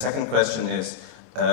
Second question is,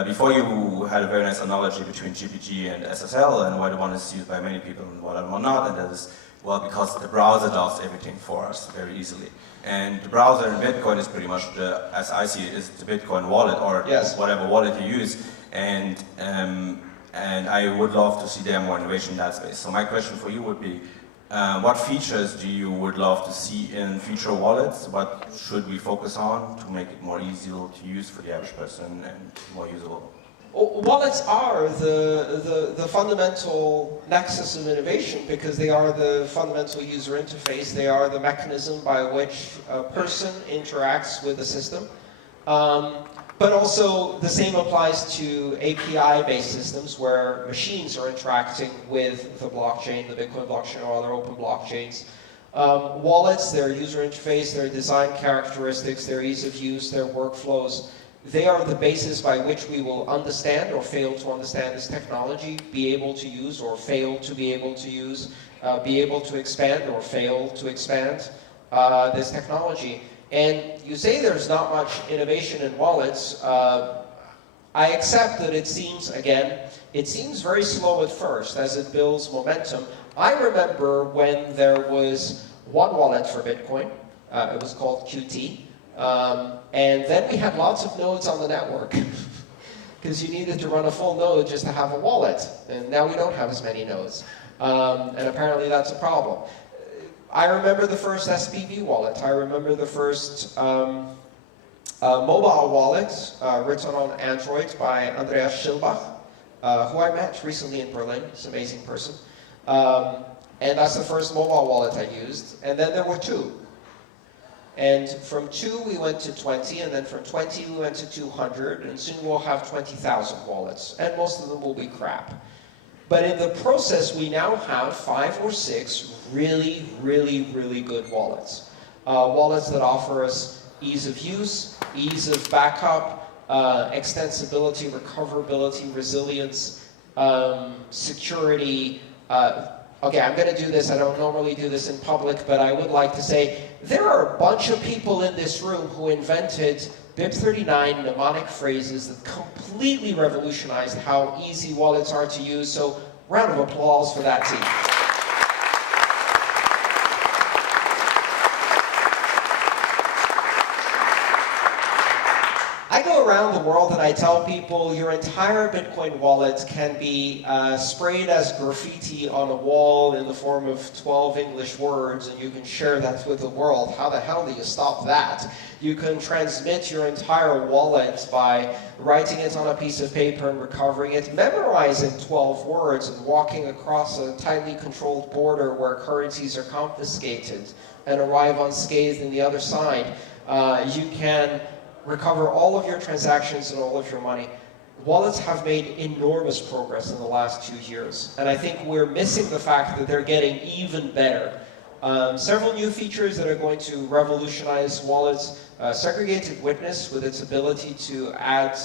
before you had a very nice analogy between GPG and SSL and why the one is used by many people and why the one not, and that is, well, because the browser does everything for us very easily. And the browser in Bitcoin is pretty much, as I see it, is the Bitcoin wallet or whatever wallet you use. And I would love to see there more innovation in that space. So my question for you would be, what features do you would love to see in future wallets? What should we focus on to make it more easy to use for the average person and more usable? Wallets are the fundamental nexus of innovation because they are the fundamental user interface. They are the mechanism by which a person interacts with the system. But also the same applies to API-based systems where machines are interacting with the blockchain, the Bitcoin blockchain or other open blockchains. Wallets, their user interface, their design characteristics, their ease of use, their workflows, they are the basis by which we will understand or fail to understand this technology, be able to use or fail to be able to use, be able to expand or fail to expand this technology. And you say there's not much innovation in wallets. I accept that it seems, again, it seems very slow at first as it builds momentum. I remember when there was one wallet for Bitcoin. It was called QT. And then we had lots of nodes on the network because you needed to run a full node just to have a wallet. And now we don't have as many nodes. And apparently that's a problem. I remember the first SPV wallet. I remember the first mobile wallet written on Android by Andreas Schilbach, who I met recently in Berlin. He's an amazing person. And that's the first mobile wallet I used. And then there were two. And from 2 we went to 20, and then from 20 we went to 200, and soon we'll have 20,000 wallets. And most of them will be crap. But in the process, we now have 5 or 6 really, really, really good wallets. Wallets that offer us ease of use, ease of backup, extensibility, recoverability, resilience, security. Okay, I'm going to do this. I don't normally do this in public, but I would like to say there are a bunch of people in this room who invented BIP39 mnemonic phrases that completely revolutionized how easy wallets are to use. So, round of applause for that team. I go around the world and I tell people your entire Bitcoin wallet can be sprayed as graffiti on a wall in the form of 12 English words, and you can share that with the world. How the hell do you stop that? You can transmit your entire wallet by writing it on a piece of paper and recovering it, memorizing 12 words and walking across a tightly controlled border where currencies are confiscated and arrive unscathed in the other side. You can recover all of your transactions and all of your money. Wallets have made enormous progress in the last 2 years, and I think we're missing the fact that they're getting even better. Several new features that are going to revolutionize wallets. Segregated Witness, with its ability to add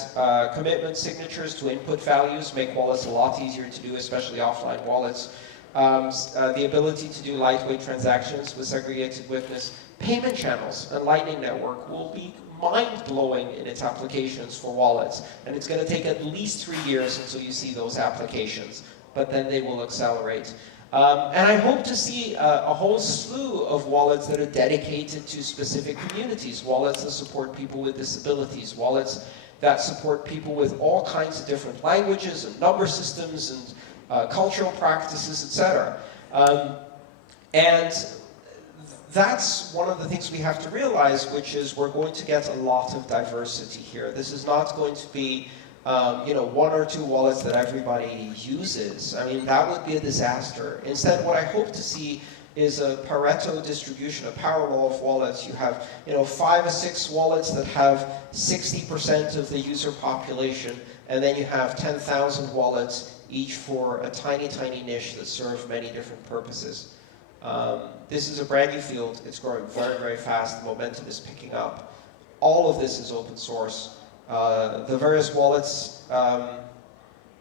commitment signatures to input values, make wallets a lot easier to do, especially offline wallets. The ability to do lightweight transactions with Segregated Witness. Payment channels and Lightning Network will be mind-blowing in its applications for wallets. And it's going to take at least 3 years until you see those applications, but then they will accelerate. And I hope to see a whole slew of wallets that are dedicated to specific communities, wallets that support people with disabilities, wallets that support people with all kinds of different languages and number systems and cultural practices, etc. And that's one of the things we have to realize, which is we're going to get a lot of diversity here. This is not going to be 1 or 2 wallets that everybody uses. I mean, that would be a disaster. Instead, what I hope to see is a Pareto distribution, a power law of wallets. You have 5 or 6 wallets that have 60% of the user population, and then you have 10,000 wallets, each for a tiny, tiny niche that serve many different purposes. This is a brand new field. It's growing very, very fast. The momentum is picking up. All of this is open source. The various wallets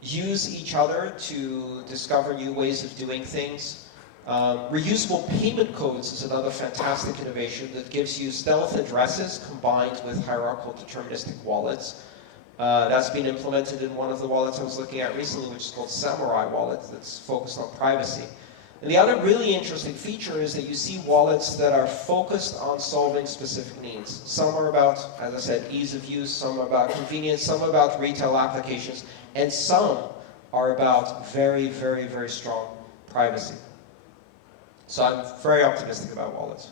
use each other to discover new ways of doing things. Reusable payment codes is another fantastic innovation that gives you stealth addresses combined with hierarchical deterministic wallets. That's been implemented in one of the wallets I was looking at recently, which is called Samurai Wallet, that's focused on privacy. And the other really interesting feature is that you see wallets that are focused on solving specific needs. Some are about, as I said, ease of use, some are about convenience, some are about retail applications, and some are about very, very, very strong privacy. So I'm very optimistic about wallets.